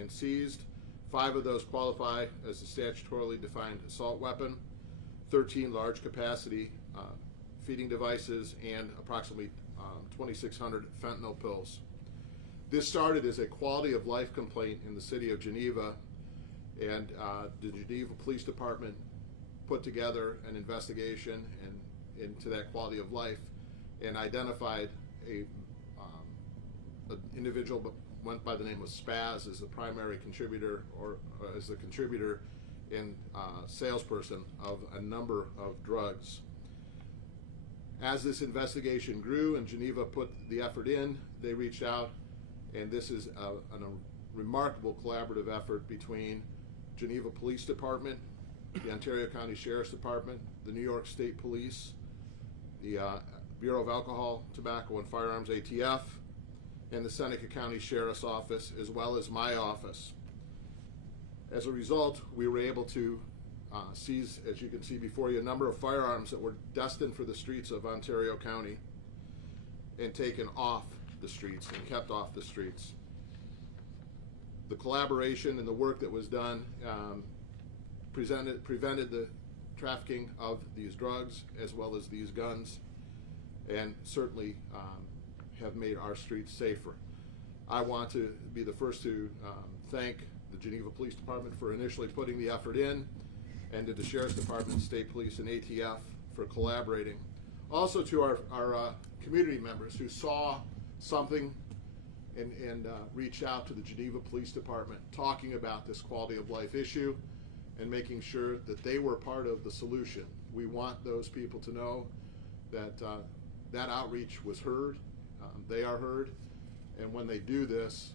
and seized. 5 of those qualify as a statutorily defined assault weapon, 13 large capacity feeding devices, and approximately 2,600 fentanyl pills. This started as a quality of life complaint in the city of Geneva, and the Geneva Police Department put together an investigation into that quality of life and identified an individual that went by the name of Spaz as the primary contributor, or as the contributor and salesperson of a number of drugs. As this investigation grew and Geneva put the effort in, they reached out, and this is a remarkable collaborative effort between Geneva Police Department, the Ontario County Sheriff's Department, the New York State Police, the Bureau of Alcohol, Tobacco, and Firearms, ATF, and the Seneca County Sheriff's Office, as well as my office. As a result, we were able to seize, as you can see before you, a number of firearms that were destined for the streets of Ontario County and taken off the streets and kept off the streets. The collaboration and the work that was done prevented the trafficking of these drugs as well as these guns, and certainly have made our streets safer. I want to be the first to thank the Geneva Police Department for initially putting the effort in, and to the Sheriff's Department, State Police, and ATF for collaborating. Also to our community members who saw something and reached out to the Geneva Police Department talking about this quality of life issue and making sure that they were part of the solution. We want those people to know that that outreach was heard, they are heard, and when they do this,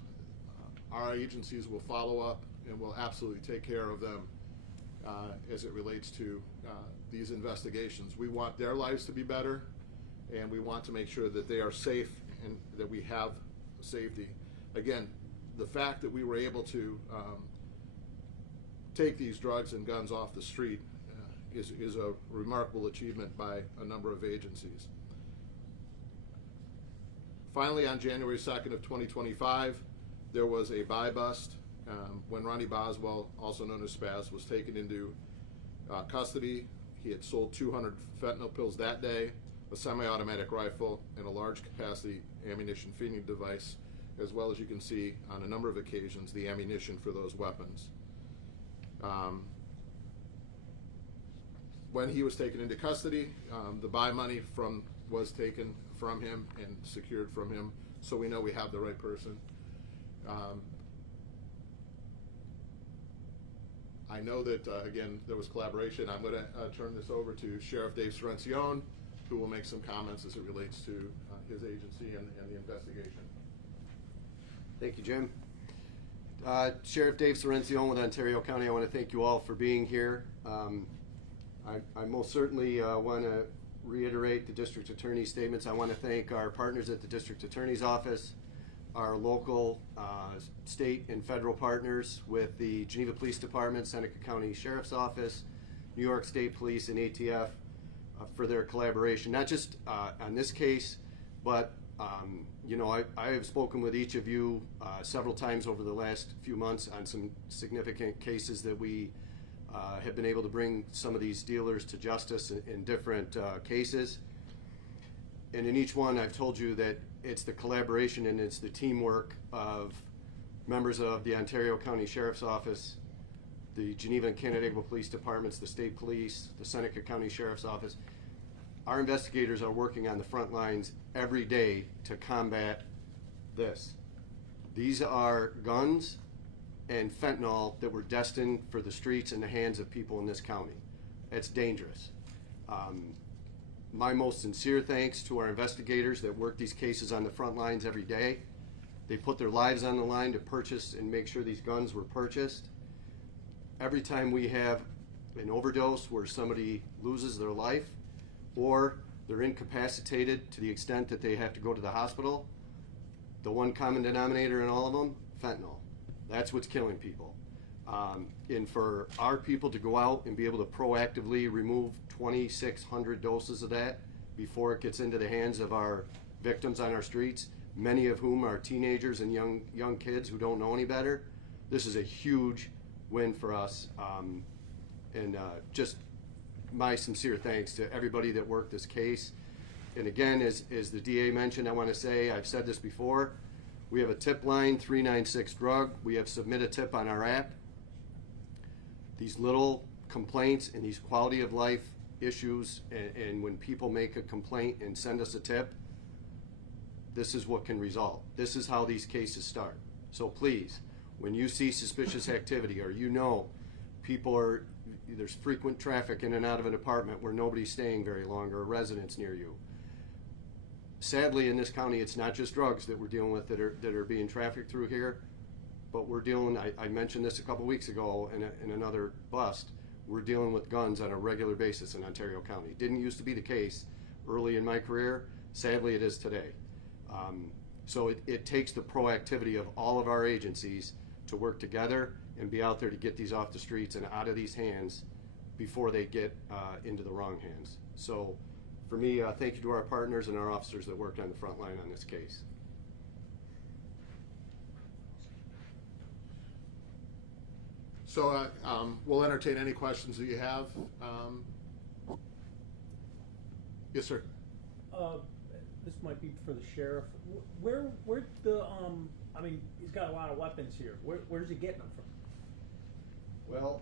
our agencies will follow up and will absolutely take care of them as it relates to these investigations. We want their lives to be better, and we want to make sure that they are safe and that we have safety. Again, the fact that we were able to take these drugs and guns off the street is a remarkable achievement by a number of agencies. Finally, on January 2nd of 2025, there was a buy bust when Ronnie Boswell, also known as Spaz, was taken into custody. He had sold 200 fentanyl pills that day, a semi-automatic rifle, and a large capacity ammunition feeding device, as well as you can see on a number of occasions the ammunition for those weapons. When he was taken into custody, the buy money was taken from him and secured from him, so we know we have the right person. I know that, again, there was collaboration. I'm going to turn this over to Sheriff Dave Serencione, who will make some comments as it relates to his agency and the investigation. Thank you, Jim. Sheriff Dave Serencione with Ontario County. I want to thank you all for being here. I most certainly want to reiterate the District Attorney's statements. I want to thank our partners at the District Attorney's Office, our local, state and federal partners with the Geneva Police Department, Seneca County Sheriff's Office, New York State Police, and ATF for their collaboration, not just on this case, but you know, I have spoken with each of you several times over the last few months on some significant cases that we have been able to bring some of these dealers to justice in different cases. And in each one, I've told you that it's the collaboration and it's the teamwork of members of the Ontario County Sheriff's Office, the Geneva and Canandaigua Police Departments, the State Police, the Seneca County Sheriff's Office. Our investigators are working on the front lines every day to combat this. These are guns and fentanyl that were destined for the streets and the hands of people in this county. It's dangerous. My most sincere thanks to our investigators that work these cases on the front lines every day. They put their lives on the line to purchase and make sure these guns were purchased. Every time we have an overdose where somebody loses their life or they're incapacitated to the extent that they have to go to the hospital, the one common denominator in all of them, fentanyl. That's what's killing people. And for our people to go out and be able to proactively remove 2,600 doses of that before it gets into the hands of our victims on our streets, many of whom are teenagers and young kids who don't know any better, This is a huge win for us, and just my sincere thanks to everybody that worked this case. And again, as the DA mentioned, I want to say, I've said this before, we have a tip line, 396 drug. We have submit a tip on our app. These little complaints and these quality of life issues, and when people make a complaint and send us a tip, this is what can result. This is how these cases start. So please, when you see suspicious activity, or you know people are, there's frequent traffic in and out of an apartment where nobody's staying very long, or residents near you. Sadly, in this county, it's not just drugs that we're dealing with that are being trafficked through here, but we're dealing, I mentioned this a couple weeks ago in another bust, we're dealing with guns on a regular basis in Ontario County. Didn't used to be the case early in my career. Sadly, it is today. So it takes the proactivity of all of our agencies to work together and be out there to get these off the streets and out of these hands before they get into the wrong hands. So for me, thank you to our partners and our officers that worked on the front line on this case. So we'll entertain any questions that you have. Yes, sir. This might be for the sheriff. Where the I mean, he's got a lot of weapons here. Where's he getting them from? Well,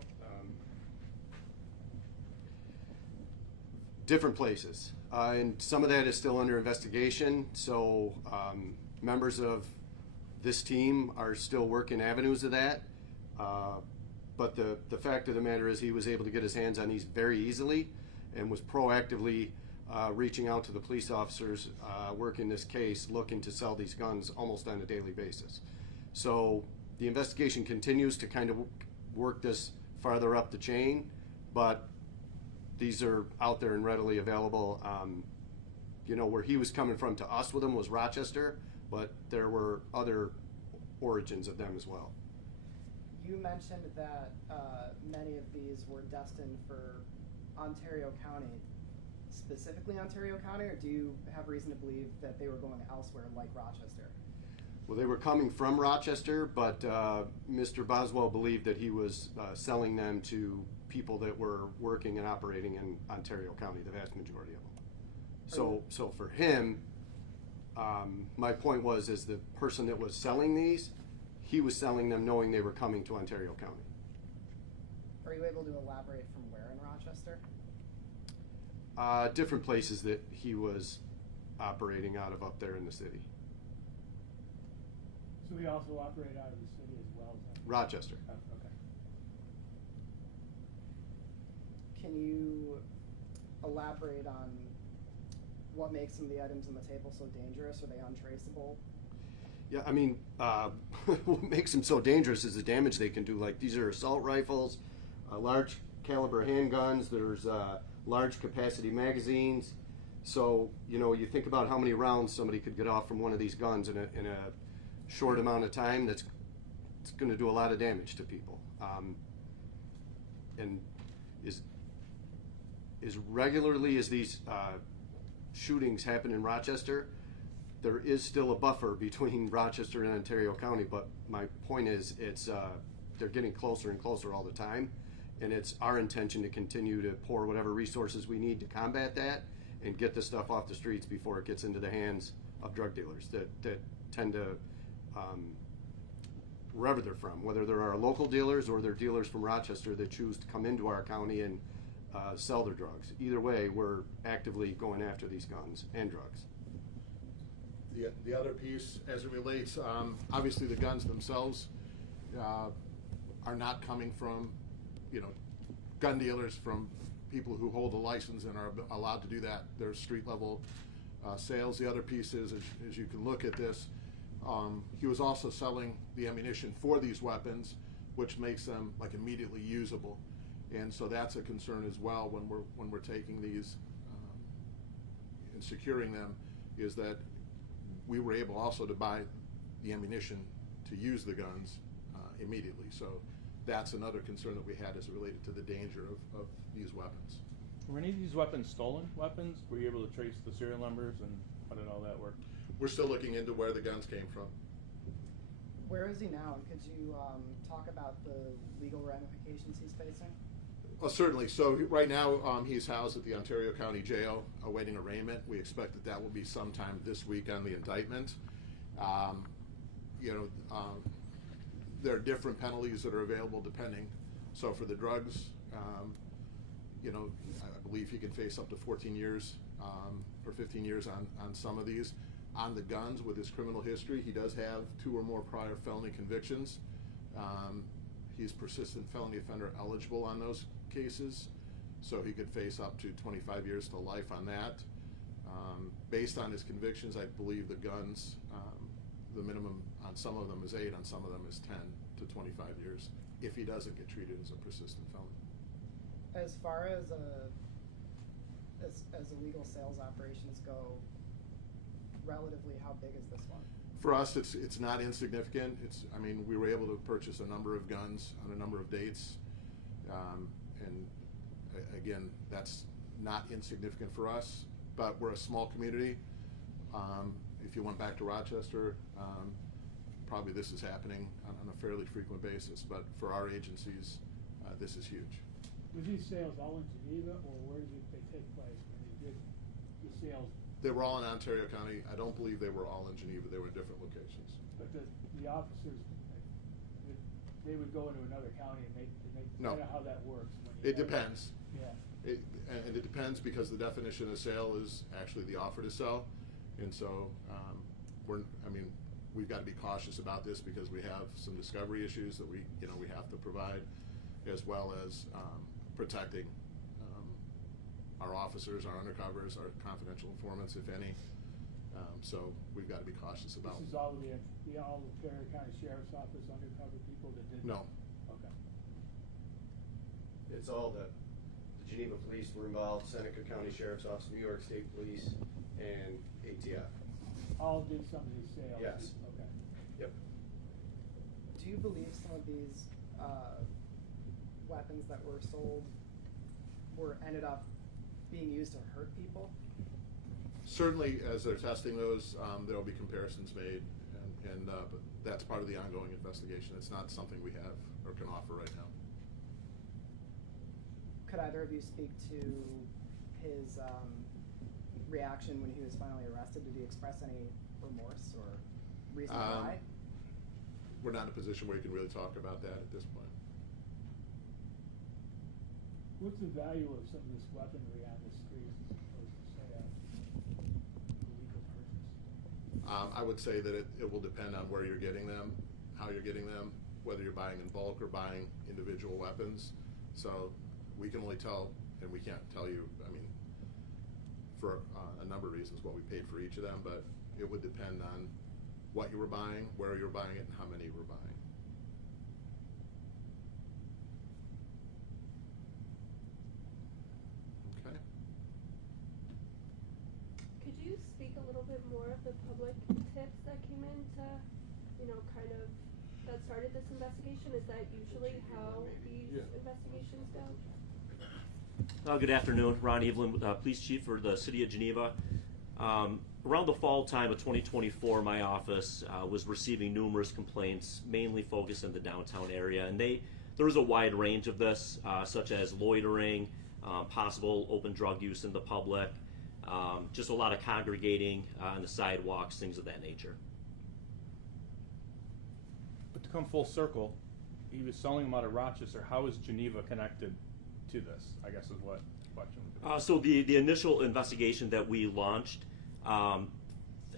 different places, and some of that is still under investigation. So members of this team are still working avenues of that. But the fact of the matter is, he was able to get his hands on these very easily, and was proactively reaching out to the police officers working this case, looking to sell these guns almost on a daily basis. So the investigation continues to kind of work this farther up the chain, but these are out there and readily available. You know, where he was coming from to us with them was Rochester, but there were other origins of them as well. You mentioned that many of these were destined for Ontario County. Specifically Ontario County, or do you have reason to believe that they were going elsewhere like Rochester? Well, they were coming from Rochester, but Mr. Boswell believed that he was selling them to people that were working and operating in Ontario County, the vast majority of them. So for him, my point was, is the person that was selling these, he was selling them knowing they were coming to Ontario County. Are you able to elaborate from where in Rochester? Different places that he was operating out of up there in the city. So we also operate out of the city as well? Rochester. Oh, okay. Can you elaborate on what makes some of the items on the table so dangerous? Are they untraceable? Yeah, I mean, what makes them so dangerous is the damage they can do. Like, these are assault rifles, large caliber handguns, there's large capacity magazines. So, you know, you think about how many rounds somebody could get off from one of these guns in a short amount of time. It's going to do a lot of damage to people. And as regularly as these shootings happen in Rochester, there is still a buffer between Rochester and Ontario County. But my point is, it's they're getting closer and closer all the time. And it's our intention to continue to pour whatever resources we need to combat that and get the stuff off the streets before it gets into the hands of drug dealers that tend to, wherever they're from, whether they're our local dealers or they're dealers from Rochester that choose to come into our county and sell their drugs. Either way, we're actively going after these guns and drugs. The other piece, as it relates, obviously the guns themselves are not coming from, you know, gun dealers, from people who hold a license and are allowed to do that. They're street level sales. The other piece is, as you can look at this, he was also selling the ammunition for these weapons, which makes them like immediately usable, and so that's a concern as well when we're taking these and securing them, is that we were able also to buy the ammunition to use the guns immediately. So that's another concern that we had as it related to the danger of these weapons. Were any of these weapons stolen weapons? Were you able to trace the serial numbers, and how did all that work? We're still looking into where the guns came from. Where is he now? And could you talk about the legal ramifications he's facing? Well, certainly. So right now, he's housed at the Ontario County Jail awaiting arraignment. We expect that that will be sometime this week on the indictment. There are different penalties that are available depending. So for the drugs, I believe he can face up to 14 years or 15 years on some of these. On the guns, with his criminal history, he does have 2 or more prior felony convictions. He's persistent felony offender eligible on those cases, so he could face up to 25 years to life on that. Based on his convictions, I believe the guns, the minimum on some of them is 8, on some of them is 10 to 25 years, if he doesn't get treated as a persistent felon. As far as illegal sales operations go, relatively, how big is this one? For us, it's not insignificant. We were able to purchase a number of guns on a number of dates, and again, that's not insignificant for us. But we're a small community. If you went back to Rochester, probably this is happening on a fairly frequent basis. But for our agencies, this is huge. Was these sales all in Geneva, or where did they take place when they did the sales? They were all in Ontario County. I don't believe they were all in Geneva. They were in different locations. But the officers, they would go into another county and make No. I don't know how that works. It depends. Yeah. And it depends because the definition of sale is actually the offer to sell. And so we've got to be cautious about this because we have some discovery issues that we have to provide, as well as protecting our officers, our undercovers, our confidential informants, if any. So we've got to be cautious about. This is all the Ontario County Sheriff's Office undercover people that did. No. Okay. It's all the Geneva Police were involved, Seneca County Sheriff's Office, New York State Police, and ATF. All did some of these sales. Yes. Okay. Yep. Do you believe some of these weapons that were sold ended up being used to hurt people? Certainly, as they're testing those, there will be comparisons made, and but that's part of the ongoing investigation. It's not something we have or can offer right now. Could either of you speak to his reaction when he was finally arrested? Did he express any remorse or reason why? We're not in a position where you can really talk about that at this point. What's the value of some of this weaponry on the streets as opposed to, say, a illegal purchase? I would say that it will depend on where you're getting them, how you're getting them, whether you're buying in bulk or buying individual weapons. So we can only tell, and we can't tell you, for a number of reasons, what we paid for each of them, but it would depend on what you were buying, where you were buying it, and how many you were buying. Okay. Could you speak a little bit more of the public tips that came in to, that started this investigation? Is that usually how these investigations go? Good afternoon, Ron Evelyn, Police Chief for the City of Geneva. Around the fall time of 2024, my office was receiving numerous complaints, mainly focused in the downtown area, and there was a wide range of this, such as loitering, possible open drug use in the public, just a lot of congregating on the sidewalks, things of that nature. But to come full circle, he was selling them out of Rochester. How is Geneva connected to this, I guess is what the question would be. So the initial investigation that we launched,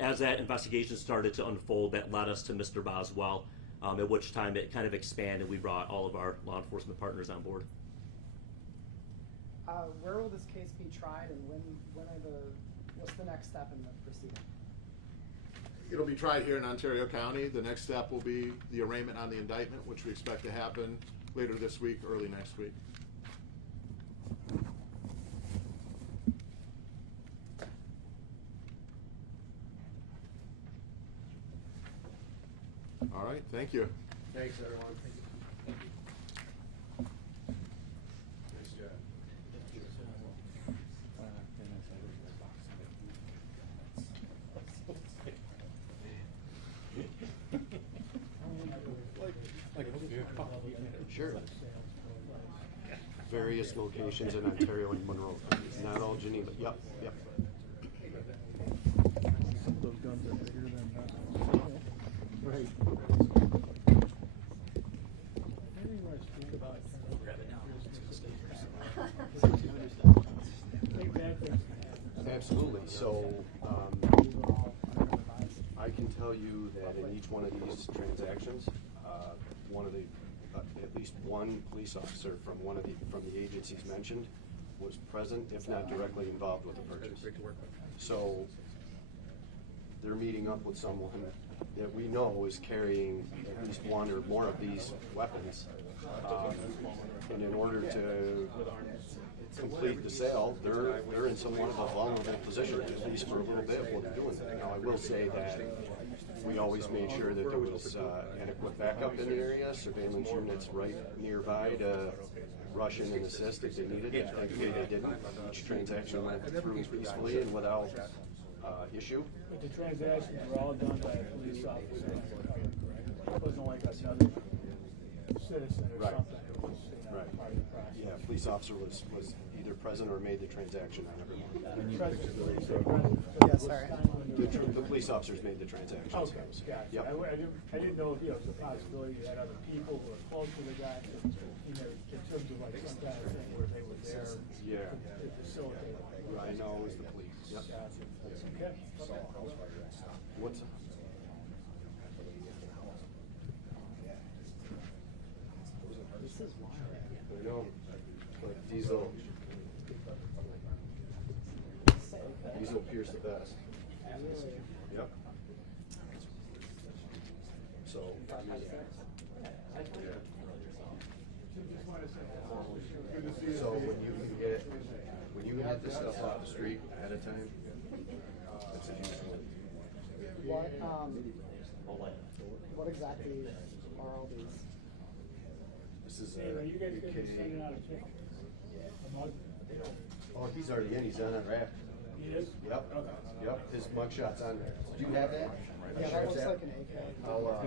as that investigation started to unfold, that led us to Mr. Boswell, at which time it kind of expanded. We brought all of our law enforcement partners on board. Where will this case be tried, and what's the next step in the proceeding? It'll be tried here in Ontario County. The next step will be the arraignment on the indictment, which we expect to happen later this week, early next week. All right, thank you. Thanks, everyone. Nice job. Sure. Various locations in Ontario and Monroe counties, not all Geneva. Yep, yep. Those guns are bigger than right. Anything you want to speak about? Think bad things can happen. Absolutely. So, I can tell you that in each one of these transactions, at least one police officer from the agencies mentioned was present, if not directly involved with the purchase. So, they're meeting up with someone that we know is carrying at least one or more of these weapons. And in order to complete the sale, they're in somewhat of a vulnerable position, at least for a little bit while they're doing that. Now, I will say that we always made sure that there was adequate backup in the area, surveillance units right nearby to rush in and assist if they needed it. Thankfully, they didn't. Each transaction went through peacefully and without issue. But the transactions were all done by a police officer. It wasn't like another citizen or Right. something. It was, Right. part of the process. Yeah, police officer was either present or made the transaction on every one. Yeah, sorry. The police officers made the transactions. Okay, gotcha. Yep. Oh, I didn't know if, it was a possibility you had other people who were close to the guy, in terms of like some kind of thing where they were there Yeah. to facilitate. I know it was the police. Yep. Gotcha. Okay. What's This is wild. I know, like Diesel. Diesel pierced the best. Yep. So, so when you get the stuff off the street ahead of time, that's a huge one. What exactly are all these? This is Anyway, you guys could be UK. sending out a picture. A mug. Oh, he's already in, he's on our app. He is? Yep, yep, his mugshot's on there. Do you have that? Yeah, that looks like an AK. I'll,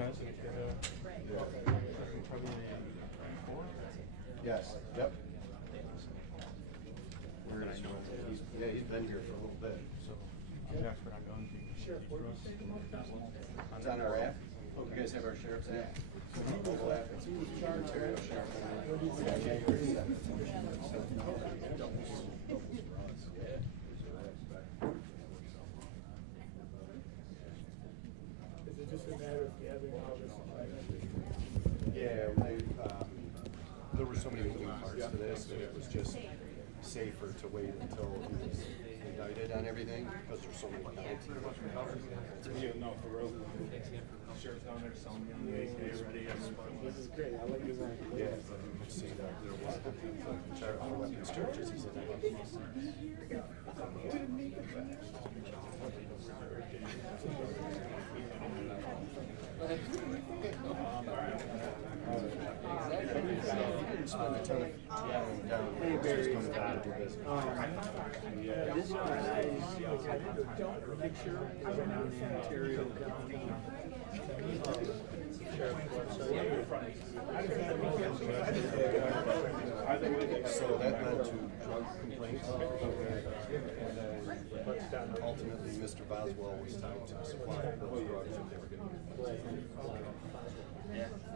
yes, yep. He's been here for a little bit, so. It's on our app. You guys have our sheriff's app? Mobile app. Ontario Sheriff. Is it just a matter of gathering all this? Yeah, there were so many moving parts to this that it was just safer to wait until he was indicted on everything because there's so many counts. No, for real. Sheriff's down there selling me on the AK already. This is great. I like this. Yeah, see that there was sheriff for weapons charges. He said spend a ton of time down there. Just coming down to do business. This one, I don't picture is in Ontario County. So that led to drug complaints, and then ultimately Mr. Boswell was tied to supply those drugs that they were going to use.